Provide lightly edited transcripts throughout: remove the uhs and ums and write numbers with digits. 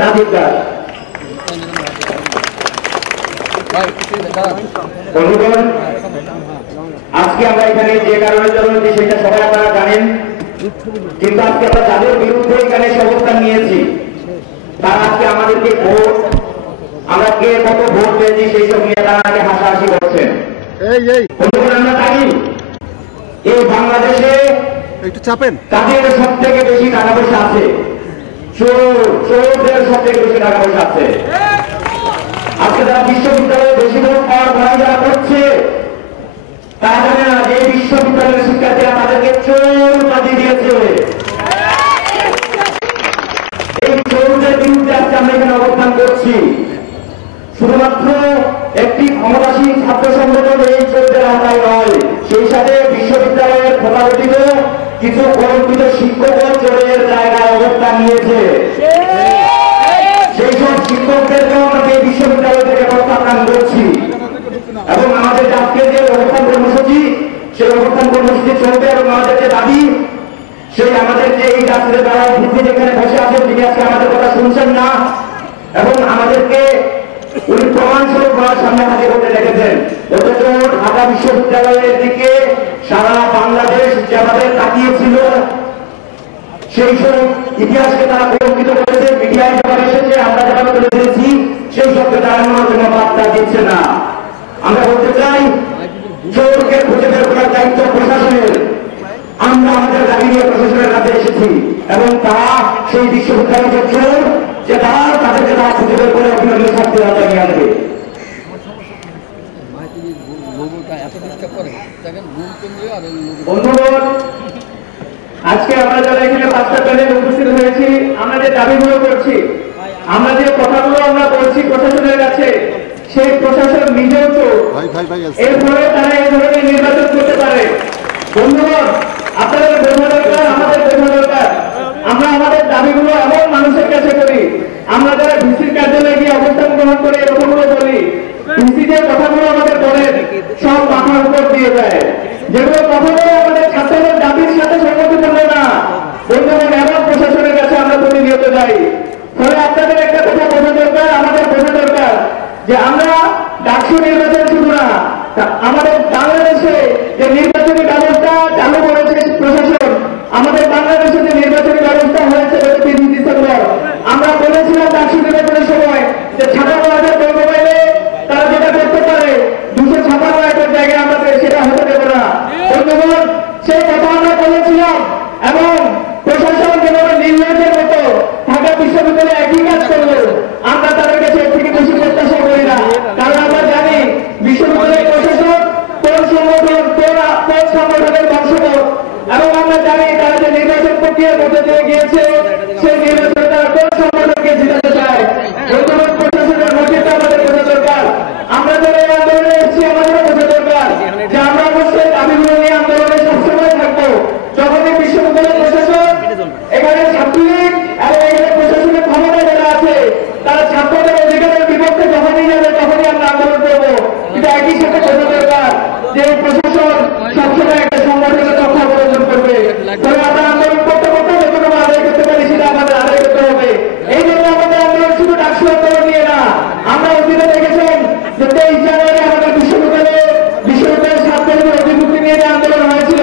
রাজীব দাস। বন্ধুগণ, আজকে আমরা এখানে যে কারণের জন্য সেটা সবাই আপনারা জানেন, কিন্তু আজকে আমরা যাদের বিরুদ্ধে এখানে অবস্থান নিয়েছি তারা আজকে আমাদেরকে ভোট, আমরা কে কত ভোট পেয়েছি সেই সব নিয়ে তারা আগে হাসাহাসি করছেন। বন্ধুগণ, আমরা জানি এই বাংলাদেশে একটু চাপেন তাদের সব থেকে বেশি টাকা পয়সা আছে, চোরদের সব থেকে বেশি টাকা পয়সা আছে। আজকে যারা বিশ্ববিদ্যালয়ে বেশি ভোট পাওয়ার ভয় যারা করছে তারা জানে না যে বিশ্ববিদ্যালয়ের শিক্ষার্থীরা তাদেরকে চোর উপাধি দিয়েছে। এই চোরদের বিরুদ্ধে আজকে আমরা এখানে অবস্থান করছি। শুধুমাত্র একটি ক্ষমতাসীন ছাত্র সংগঠন এই চোরদের আওতায় নয়, সেই সাথে বিশ্ববিদ্যালয়ের প্রভাবিত কিছু কলঙ্কিত শিক্ষক চোরের জায়গায় অবস্থান নিয়েছে। সেই সব শিক্ষকদেরকেও আমরা এই বিশ্ববিদ্যালয় থেকে প্রত্যাখ্যান করছি এবং আমাদের আজকে যে অবস্থান কর্মসূচি সেই অবস্থান কর্মসূচি চলবে এবং আমাদের যে দাবি সেই আমাদের যে এই রাষ্ট্রের দ্বারা ভিত্তি যেখানে বসে আছেন তিনি আজকে আমাদের কথা শুনছেন না এবং আমাদেরকে উনি প্রমাণস্বরূপ আমার সামনে হাজির করতে রেখেছেন। অথচ ঢাকা বিশ্ববিদ্যালয়ের দিকে সারা বাংলাদেশ যেভাবে তাকিয়েছিল সেই সব ইতিহাসকে তারা কলঙ্কিত করেছে, মিডিয়ায় যেভাবে এসেছে আমরা যেভাবে তুলে ধরেছি সেই সবকে তারা কোনো বার্তা দিচ্ছে না। আমরা বলতে চাই চোরকে খুঁজে বের করার দায়িত্ব প্রশাসনের। আমরা আমাদের দাবি নিয়ে প্রশাসনের কাছে এসেছি এবং তারা সেই বিশ্ববিদ্যালয়ের চোর যে তারা তাদেরকে তারা খুঁজে বের করে অভিনন্দন শাস্তি নিয়ে আনবে। বন্ধুগণ, আজকে আমরা যারা এখানে 5টা প্যানেল উপস্থিত হয়েছি আমরা যে দাবিগুলো করছি, আমরা যে কথাগুলো আমরা বলছি প্রশাসনের কাছে, সেই প্রশাসন নিজেও তো এরপরে তারা এই ধরনের নির্বাচন করতে পারে। বন্ধুগণ, আপনাদের বোঝা দরকার, আমাদের বোঝা দরকার, আমরা আমাদের দাবিগুলো এমন মানুষের কাছে করি, আমরা যারা ভিসির কার্যালয়ে গিয়ে অবস্থান গ্রহণ করে এই কথাগুলো বলি, ভিসি যে কথাগুলো আমাদের বলেন সব মাথার উপর দিয়ে দেয়, যেগুলো কখনো আমাদের ছাত্রদের দাবির সাথে সংগতিপূর্ণ না। বন্ধুগণ, এমন প্রশাসনের কাছে আমরা প্রতিনিয়ত যাই। ফলে আপনাদের একটা কথা বোঝা দরকার, আমাদের বোঝা দরকার যে আমরা ডাকসু নির্বাচন শুধু না, আমাদের বাংলাদেশে যে নির্বাচনী ব্যবস্থা চালু করেছে প্রশাসন, আমাদের বাংলাদেশে যে নির্বাচনী ব্যবস্থা হয়েছে ৩ ডিসেম্বর, আমরা বলেছিলাম ডাকসু নির্বাচনের সময় যে ৫৬,০০০ বর্গ মাইলে তারা যেটা করতে পারে ২৫৬ একর জায়গায় আমাদের সেটা হতে দেবে না। বন্ধুগণ, সেই কথা আমরা বলেছিলাম এবং প্রশাসন যেভাবে নির্লজ্জের মতো ঢাকা বিশ্ববিদ্যালয়ে একই কাজ করলো, আমরা তাদের কাছে এর থেকে বেশি প্রত্যাশা করি না। কারণ আমরা জানি বিশ্ববিদ্যালয়ের প্রশাসন কোন সংগঠনের বংশধর এবং আমরা জানি তারা যে নির্বাচন প্রক্রিয়ার মধ্যে দিয়ে গিয়েছে সেই নির্বাচনে তারা কোন সংগঠনকে জিতাতে চায়। বর্তমান প্রশাসনের নথিটা আমাদের বোঝা দরকার। আমরা যারা এই আন্দোলনে এসেছি আমাদেরও বোঝা দরকার যে আমরা অবশ্যই দাবিগুলো নিয়ে আন্দোলনে সবসময় থাকবো। যখনই বিশ্ববিদ্যালয় প্রশাসন এখানে ছাত্রলীগ এবং এখানে প্রশাসনের ক্ষমতা যারা আছে তারা ছাত্রদের অধিকারের বিপক্ষে যখনই যাবে তখনই আমরা আন্দোলন করবো। কিন্তু একই সাথে বোঝা দরকার যে প্রশাসন সবসময় একটা সংগঠনের কথা অবলম্বন করবে। তবে আমরা আন্দোলন করতে করতে যতটুকু আদায় করতে পারি সেটা আমাদের আদায় করতে হবে। এই জন্য আমাদের আন্দোলন শুধু ডাকসু আন্দোলন নিয়ে না, আমরা অতীতে দেখেছেন যে 23 জানুয়ারি আমাদের বিশ্ববিদ্যালয়ের ছাত্রদের অধিভুক্তি নিয়ে যে আন্দোলন হয়েছিল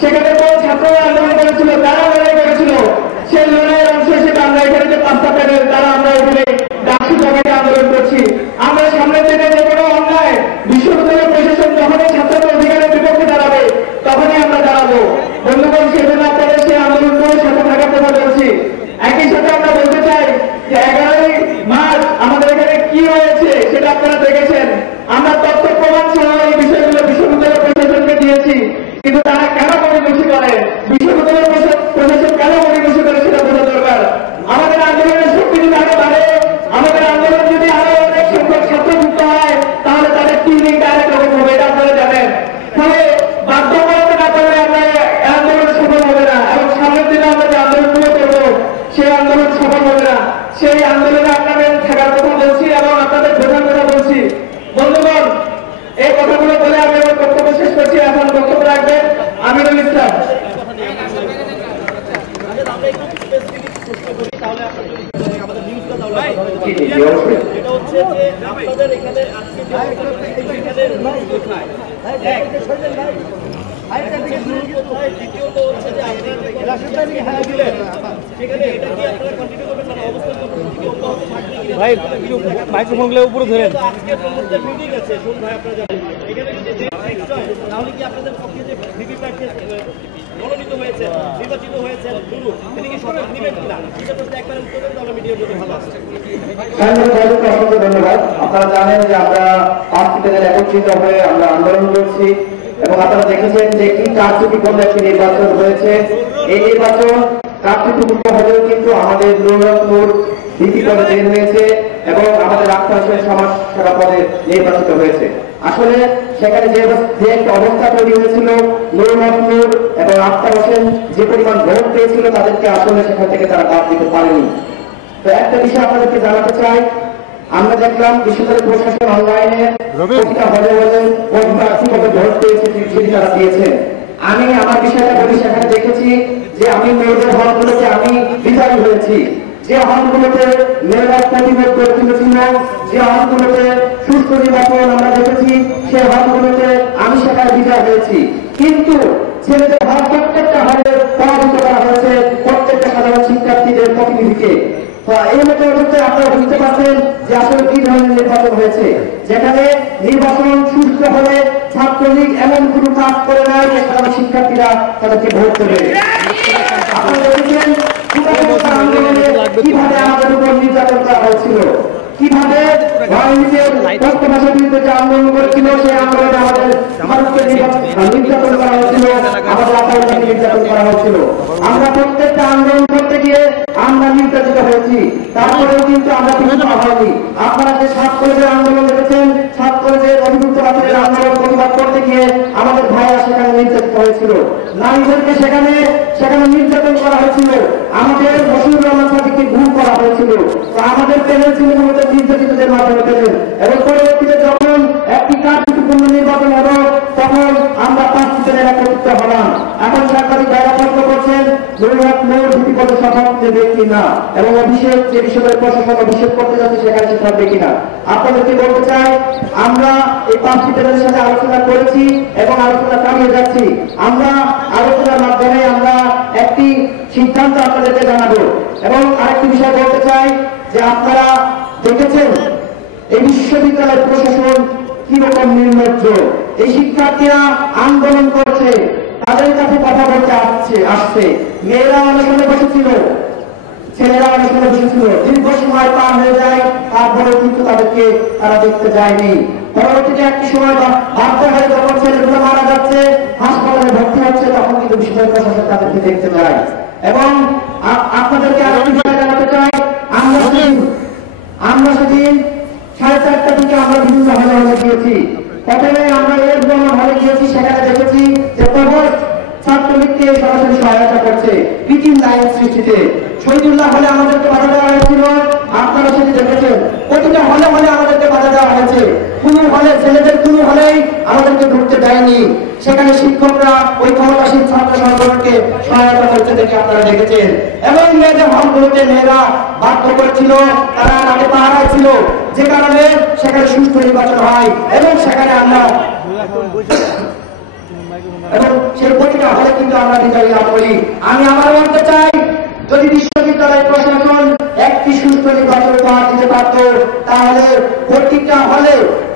সেখানে কোন ছাত্ররা আন্দোলন করেছিল, তারা লড়াই করেছিল, সেই লড়াইয়ের অংশ হিসেবে আমরা এখানে যে 5টা প্যানেল তারা আমরা এখানে ডাকসু জায়গায় আন্দোলন করছি। আমরা সামনের দিনে যে কোনো অন্যায় বিশ্ববিদ্যালয় প্রশাসন যখনই ছাত্রদের অধিকারের বিপক্ষে দাঁড়াবে তখনই আমরা দাঁড়াবো। বন্ধুগণ, সেজন্য আপনাদের সেই আন্দোলনগুলোর সাথে থাকার কথা বলছি। একই সাথে আমরা বলতে চাই যে 11ই মার্চ আমাদের এখানে কি হয়েছে সেটা আপনারা দেখেছেন। আমরা তথ্য প্রমাণ সহ এই বিষয়গুলো বিশ্ববিদ্যালয় প্রশাসনকে দিয়েছি, কিন্তু তারা কেন গরিবসী করে, বিশ্ববিদ্যালয় প্রশাসন কেন গরিবসী করে সেটা বোঝা দরকার। আমাদের আন্দোলনের শক্তি যদি আরো বাড়ে, আমাদের আন্দোলন যদি আরো অনেক সংখ্যক ছাত্র যুক্ত হয় তাহলে তাদের টিমটা আরেক রকম হবে, এটা আপনারা জানেন। ফলে বাধ্য করাতে না পারলে আমরা আন্দোলন সফল হবে না এবং সামনের দিনে আমরা যে আন্দোলনগুলো করবো সেই আন্দোলন সফল হবে না। সেই আন্দোলনে আপনাদের থাকার কথা বলছি এবং আপনাদের বোঝার কথা বলছি। বন্ধুগণ, এই কথাগুলো বলে আমি আমার বক্তব্য শেষ করছি। এখন বক্তব্য রাখবেন আমিনুল ইসলাম। তাহলে এটা হচ্ছে যে আপনাদের এখানে আজকে দ্বিতীয়ত হচ্ছে যে ভাই মাইক্রোফোনগুলো উপরে ধরে আজকে মিটিং আছে শুন ভাই আপনারা জানেন এখানে যদি তাহলে কি আপনাদের পক্ষে যে ভিপি প্রার্থী মনোনীত হয়েছে নির্বাচিত হয়েছে গুরু তিনি কি শপথ নেবেন কিনা সেটা প্রশ্ন একবার উত্তর দেন তাহলে মিডিয়ার জন্য ভালো আছে। ধন্যবাদ। আপনারা জানেন যে আমরা 5টি প্যানেল একত্রিত হয়ে আমরা আন্দোলন করছি এবং আপনারা দেখেছেন যে কি কার্যকরী একটি নির্বাচন হয়েছে। এই নির্বাচন কার্যকরী হলেও কিন্তু আমাদের নূর ভিপি পদে বের হয়েছে এবং আমাদের আক্তার হোসেন সমাজ সেবা পদে নির্বাচিত হয়েছে। আসলে সেখানে যে একটা অবস্থা তৈরি হয়েছিল, নূর এবং আক্তার হোসেন যে পরিমাণ ভোট পেয়েছিল তাদেরকে আসলে সেখান থেকে তারা বাদ দিতে পারেনি। তো একটা বিষয় আপনাদেরকে জানাতে চাই, আমরা দেখলাম বিশ্ববিদ্যালয় প্রশাসন অনলাইনে প্রতিটা হলে ভোট পেয়েছে সেটি তারা দিয়েছেন। আমি আমার বিষয়টা বলি, সেখানে দেখেছি যে আমি মেয়েদের হলগুলোতে আমি বিজয়ী হয়েছি। যে হলগুলোতে মেয়েরা প্রতিভোট করে তুলেছিল, যে হলগুলোতে সুষ্ঠু নির্বাচন আমরা দেখেছি, সে হলগুলোতে আমি সেখানে বিজয় হয়েছি। কিন্তু ছেলেদের হল প্রত্যেকটা হলে পরাজিত করা হয়েছে প্রত্যেকটা সাধারণ শিক্ষার্থীদের প্রতিনিধিকে। এই মতো আপনারা বুঝতে পারছেন যে আসলে কি ধরনের নির্বাচন হয়েছে, যেখানে নির্বাচন সুষ্ঠু হলে ছাত্রলীগ এমন কোন কাজ করে নাই যে সাধারণ শিক্ষার্থীরা তাদেরকে ভোট দেবে। আপনারা দেখেছেন আন্দোলনে কিভাবে আমাদের উপর নির্যাতন করা হয়েছিল, কিভাবে আন্দোলন করেছিল, সেই আন্দোলনে আমাদের নির্যাতন করা হয়েছিল, আমাদের আপাতত নির্যাতন করা হয়েছিল। আমরা প্রত্যেকটা আন্দোলন করতে গিয়ে আমরা নির্যাতিত হয়েছি, তারপরেও কিন্তু আমরা কিছু হয়নি। আপনারা যে 7 কলেজের আন্দোলন দেখেছেন, 7 কলেজের অভিযুক্ত রাতের আন্দোলন প্রতিবাদ করতে গিয়ে আমাদের ভাইরা সেখানে নির্যাতিত হয়েছিল, নারীদেরকে সেখানে নির্যাতন করা হয়েছিল, আমাদের মশিউর রহমান সাদিককে গুম করা হয়েছিল। আমাদের প্যানেল ছিল আমাদের নির্যাতিতদের মাধ্যমে প্যানেল, এবং পরবর্তীতে যখন একটি কার্যপূর্ণ নির্বাচন হলো তখন আমরা 5টি প্যানেল একত্রিত হলাম। এখন সাংবাদিক ভাইরা প্রশ্ন করছেন নূর ভিপি পদে শপথ নেবে কিনা এবং অভিষেক যে বিশ্ববিদ্যালয় প্রশাসন অভিষেক করতে যাচ্ছে সেখানে সে থাকবে কিনা। আপনাদেরকে বলতে চাই, আমরা এই 5টি প্যানেলের সাথে আলোচনা করেছি এবং আলোচনা চালিয়ে যাচ্ছি। আমরা আলোচনার মাধ্যমে আমরা একটি সিদ্ধান্ত আপনাদেরকে জানাবো। এবং আরেকটি বিষয় বলতে চাই যে আপনারা দেখেছেন এই বিশ্ববিদ্যালয়ের প্রশাসন কিরকম নির্লজ্জ। এই শিক্ষার্থীরা আন্দোলন করছে, তাদের কাছে কথা বলতে আসছে, মেয়েরা অনেকক্ষণে বসেছিল, ছেলেরা অনেকক্ষণে বসেছিল, দীর্ঘ সময় পার হয়ে যায়, তারপরে কিন্তু তাদেরকে তারা দেখতে যায়নি। পরবর্তীতে একটি সময় বাধ্য হয়ে যখন ছেলেগুলো মারা যাচ্ছে, হাসপাতালে ভর্তি হচ্ছে, তখন কিন্তু বিশ্ববিদ্যালয় প্রশাসন তাদেরকে দেখতে যায়। এবং আপনাদেরকে আরেকটি বিষয় জানাতে চাই, আমরা সেদিন 4:30টার দিকে আমরা বিভিন্ন হলে গিয়েছি। প্রথমে আমরা হলে গিয়েছি, সেখানে দেখেছি যে প্রভোস্ট ছাত্রলীগকে সরাসরি সহায়তা করছে পিটিং লাইন সৃষ্টিতে। শহীদুল্লাহ হলে আমাদেরকে বাধা দেওয়া হয়েছিল, আপনারা সেটি দেখেছেন। প্রতিটা হলে আমাদেরকে বাধা দেওয়া হয়েছে, কোনো হলে ছেলেদের কোনো হলেই আমাদেরকে ঢুকতে দেয়নি। সেখানে শিক্ষকরা ওই ক্ষমতাসীন ছাত্র সংগঠনকে সহায়তা করতে দেখে আপনারা দেখেছেন। এবং মেয়েদের হলগুলোতে মেয়েরা বাধ্য করেছিল, তারা আগে পাহারায় ছিল, যে কারণে সেখানে সুষ্ঠু নির্বাচন হয় এবং সেখানে আমরা এবং সেই প্রতিটা হলে কিন্তু আমরা বিজয়ী লাভ করি। আমি আমার বলতে চাই, যদি বিশ্ববিদ্যালয় প্রশাসন একটি সুষ্ঠু নির্বাচন উপহার দিতে পারত, তাহলে প্রতিটা হলে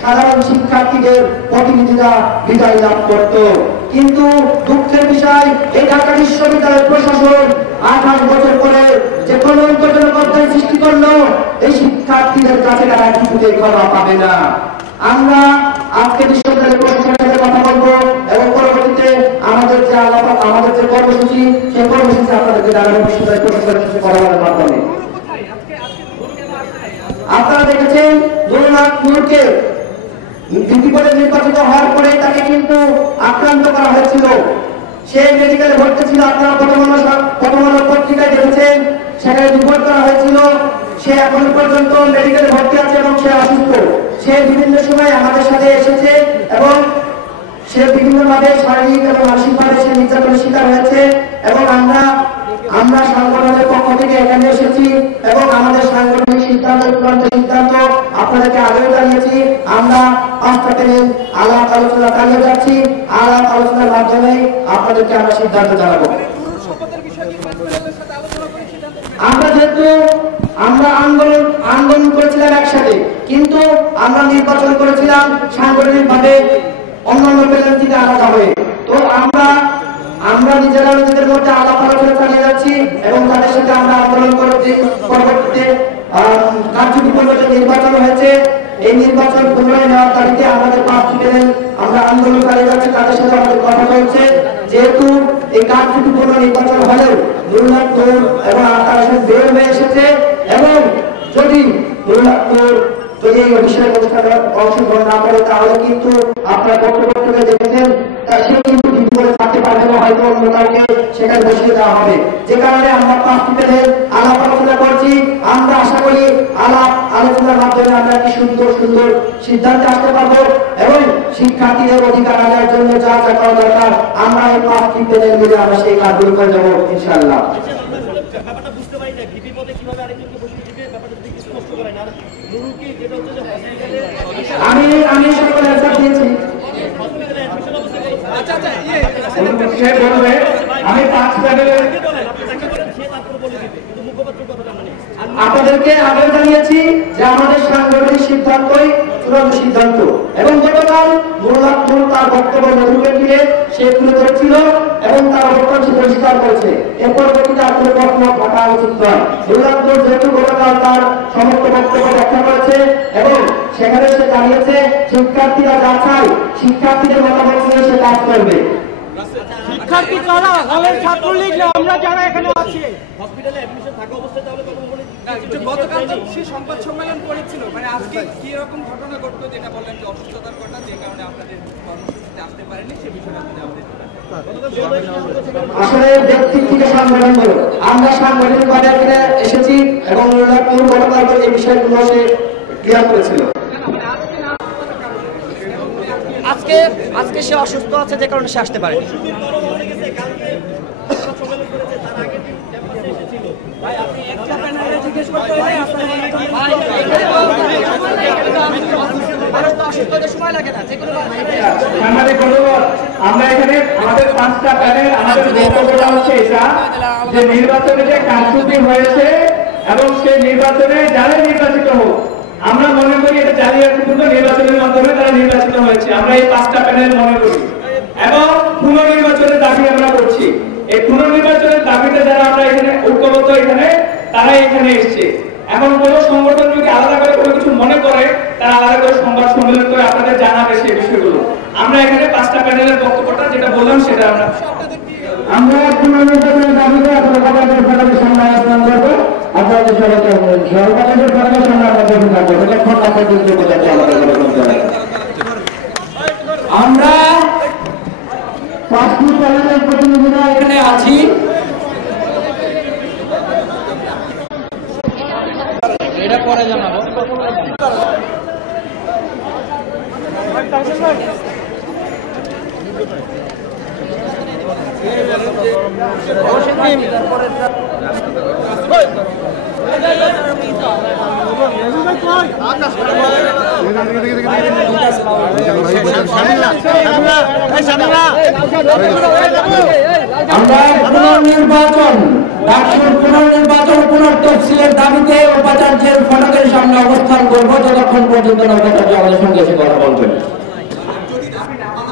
সাধারণ শিক্ষার্থীদের প্রতিনিধিরা বিজয় লাভ করত। কিন্তু দুঃখের বিষয়, এই ঢাকা বিশ্ববিদ্যালয় প্রশাসন 28 বছর পরে যে কলঙ্কজনক অধ্যায় সৃষ্টি করলো, এই শিক্ষার্থীদের কাছে তারা কিছুতেই ক্ষমা পাবে না। আমরা আজকে বিশ্ববিদ্যালয় প্রশাসনের সাথে কথা বলবো এবং পরবর্তীতে আমাদের যে কর্মসূচি, সেই কর্মসূচি আপনাদেরকে জানাবো বিশ্ববিদ্যালয় প্রশাসনের সাথে কথা বলার মাধ্যমে। আপনারা দেখেছেন নূরকে ভিপি পদে নির্বাচিত হওয়ার পরে তাকে কিন্তু আক্রান্ত করা হয়েছিল। সে মেডিকেলে ভর্তি ছিল, আপনারা প্রথম আলো পত্রিকায় দেখেছেন, সেখানে রিপোর্ট করা হয়েছিল। সে এখন পর্যন্ত মেডিকেলে ভর্তি আছে এবং সে অসুস্থ। সে বিভিন্ন সময় আমাদের সাথে এসেছে এবং সে বিভিন্নভাবে শারীরিক এবং মানসিকভাবে সে নির্যাতনের শিকার হয়েছে। এবং আমরা আমরা সংগঠনের পক্ষ থেকে এখানে এসেছি এবং আমাদের সাংগঠনিক সিদ্ধান্ত আপনাদেরকে আগেও জানিয়েছি। আমরা 5টা প্যানেল আলাপ আলোচনা চালিয়ে যাচ্ছি। আলাপ আলোচনার মাধ্যমে আপনাদেরকে আমরা সিদ্ধান্ত জানাবো। আমরা আন্দোলন করেছিলাম একসাথে, কিন্তু আমরা নির্বাচন করেছিলাম সাংগঠনিকভাবে অন্যান্য প্যানেল থেকে আলাদা হয়ে। তো আমরা নিজেরা নিজেদের মধ্যে আলাপ আলোচনা চালিয়ে যাচ্ছি এবং তাদের সাথে আমরা আন্দোলন করতে পরবর্তীতে কার্যকরী পর্যায়ে নির্বাচন হয়েছে। এই নির্বাচন পুনরায় নেওয়ার দাবিতে আমাদের 5টি প্যানেল আমরা আন্দোলন চালিয়ে যাচ্ছি, তাদের সাথে আমাদের কথা চলছে। যেহেতু এই কার্যকরী নির্বাচন হলেও নুরুল্লাহপুর এবং তার সাথে বের হয়ে এসেছে এবং যদি নুরুল্লাহপুর যদি এই অভিষেক অনুষ্ঠানে অংশগ্রহণ না করে তাহলে কিন্তু আপনারা বক্তব্যে দেখেছেন সে কিন্তু ঠিক করে থাকতে পারবে না, হয়তো অন্য কাউকে সেখানে বসিয়ে দেওয়া হবে। যে কারণে আমরা 5টি প্যানেল আলাপ আলোচনা করছি। আমরা আশা করি আলাপ আলোচনার মাধ্যমে আমরা একটি সুন্দর সুন্দর সিদ্ধান্তে আসতে পারবো এবং শিক্ষার্থীদের অধিকার আদায়ের জন্য যা যা করা দরকার আমরা এই 5টি প্যানেল মিলে আমরা সেই কাজগুলো করে যাবো ইনশাআল্লাহ। ব্যাপারটা বুঝতে পারি না, ভিপি পদে কিভাবে আরেকজনকে বসিয়ে দিবে, ব্যাপারটা দিকে স্পষ্ট করে না। নুরু কি যেটা হচ্ছে যে হসপিটালে আমি সকল অ্যান্সার দিয়েছি। হসপিটালে অ্যাডমিশন অবস্থা সে বলবে আমি 5 প্যানেলের আপনাদেরকে আগেও জানিয়েছি যে আমাদের সাংগঠনিক সিদ্ধান্তই চূড়ান্ত সিদ্ধান্ত এবং গতকাল নুরুল্লাহপুর তার বক্তব্য নজরুলকে দিয়ে সে তুলে ধরেছিল এবং তার বক্তব্য সে পরিষ্কার করেছে। এর পরবর্তীতে আপনার বক্তব্য থাকা উচিত নয়। নুরুল্লাহপুর যেহেতু গতকাল তার সমস্ত বক্তব্য ব্যাখ্যা করেছে এবং সেখানে সে জানিয়েছে শিক্ষার্থীরা যা চায় শিক্ষার্থীদের মতামত নিয়ে সে কাজ করবে। শিক্ষার্থী কারা? হলের ছাত্রলীগ না আমরা যারা এখানে আছি। হসপিটালে অ্যাডমিশন থাকা অবস্থায় তাহলে কথা বলে গতকাল তো সে সংবাদ সম্মেলন করেছিল, মানে আজকে কি রকম ঘটনা ঘটলো যেটা বললেন যে অসুস্থতার ঘটনা, যে কারণে আপনাদের কর্মসূচিতে আসতে পারেনি, সে বিষয়টা আপনি আমাদের আসলে ব্যক্তি থেকে সংগঠন বলো, আমরা সাংগঠনিকভাবে এখানে এসেছি এবং নুরুল্লাহপুর গতকাল এই বিষয়গুলো সে ক্লিয়ার করেছিল। আজকে সে অসুস্থ আছে, যে কারণে সে আসতে পারে। আমরা এখানে আমাদের 5টা প্যানেল আমাদের বক্তব্যটা হচ্ছে এটা যে নির্বাচনে যে কারচুপি হয়েছে এবং সেই নির্বাচনে যারা নির্বাচিত হোক, আমরা মনে করি এটা জালিয়াতিপূর্ণ নির্বাচনের মাধ্যমে তারা নির্বাচিত হয়েছে। আমরা এই 5টা প্যানেল মনে করি এবং পুনর্নির্বাচনের দাবি আমরা করছি। এই পুনর্নির্বাচনের দাবিতে যারা আমরা এখানে ঐক্যবদ্ধ তারাই এখানে এসছে। এখন কোন সংগঠন যদি আলাদা করে কোনো কিছু মনে করে তারা আলাদা করে সংবাদ সম্মেলন করে আপনাদের জানাবে সেই বিষয়গুলো। আমরা এখানে 5টা প্যানেলের বক্তব্যটা যেটা বললাম সেটা আমরা পুনর্নির্বাচনের দাবিতে আপনাদের সবাইকে সম্মান করবো। আপনাদের সবাইকে সরকারের সঙ্গে সম্মান থাকবো যতক্ষণ আপনাদের আমরা 5টি প্যানেলের প্রতিনিধিরা এখানে আছি। এটা পরে জানাবো। আমরা পুনর্নির্বাচন পুনর্তফসিলের দাবিতে উপাচার্যের ফটকের সামনে অবস্থান করবো যতক্ষণ পর্যন্ত উপাচার্য আমাদের সঙ্গে এসে কথা বলবেন।